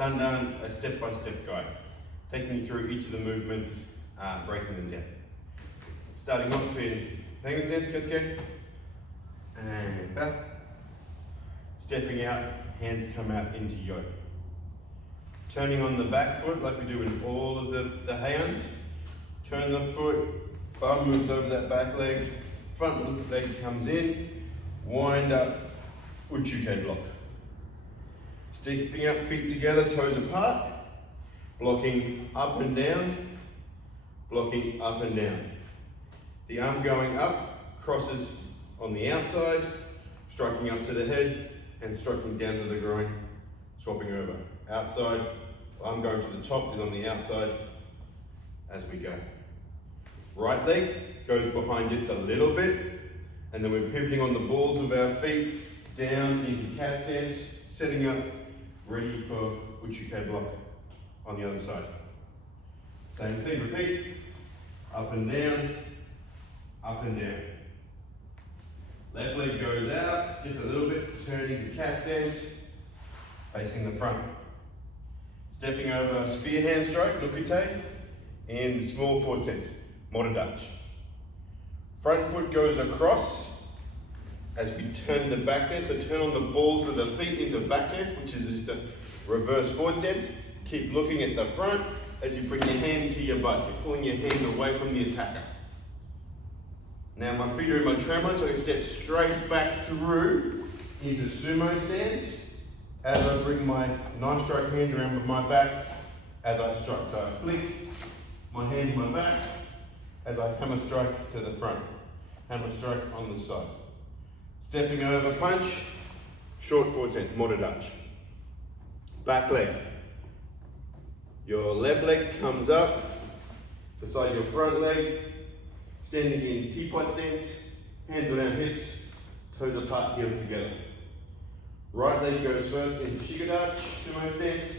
Sandan, a step-by-step guide, taking you through each of the movements, breaking them down. Starting off in Heian Sandan, and back. Stepping out, hands come out into yoke. Turning on the back foot like we do in all of the Heians. Turn the foot, bum moves over that back leg, front leg comes in, wind up, uchuke block. Stepping up, feet together, toes apart, blocking up and down, blocking up and down. The arm going up, crosses on the outside, striking up to the head, and striking down to the groin, swapping over. Outside, arm going to the top is on the outside as we go. Right leg goes behind just a little bit, and then we're pivoting on the balls of our feet down into cat stance, setting up, ready for uchuke block on the other side. Same thing, repeat. Up and down, up and down. Left leg goes out, just a little bit, turning to cat stance, facing the front. Stepping over spear hand stroke, nukute, and small forward stance, modern Dutch. Front foot goes across as we turn to back stance, so turn on the balls of the feet into back stance, which is just a reverse forward stance. Keep looking at the front as you bring your hand to your butt. You're pulling your hand away from the attacker. Now my feet are in my trampoline, so I can step straight back through into sumo stance as I bring my knife strike hand around my back as I strike. So I flick my hand in my back as I hammer strike to the front. Hammer strike on the side. Stepping over punch, short forward stance, modern Dutch. Back leg. Your left leg comes up beside your front leg. Standing in teapot stance, hands around hips, toes apart, heels together. Right leg goes first into shigadach, sumo stance,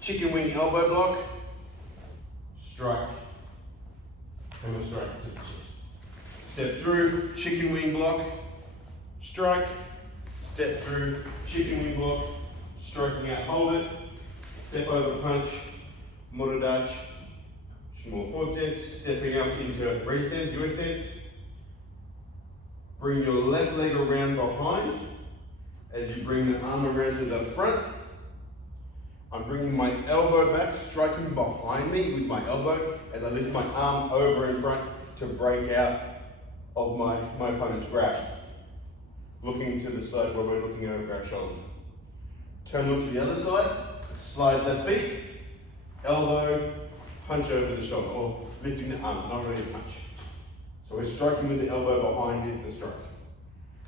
chicken wing elbow block, strike, hammer strike to the chest. Step through, chicken wing block, strike, step through, chicken wing block, striking out, hold it, step over punch, morodach, small forward stance, stepping up into raise stance, US stance. Bring your left leg around behind as you bring the arm around to the front. I'm bringing my elbow back, striking behind me with my elbow as I lift my arm over in front to break out of my opponent's grab. Looking to the side where we're looking over our shoulder. Turn look to the other side, slide the feet, elbow, punch over the shoulder, or lifting the arm, not really a punch. So we're striking with the elbow behind is the strike.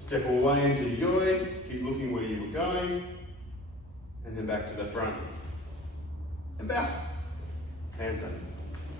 Step away into yoi, keep looking where you were going, and then back to the front, and back. Heian Sandan.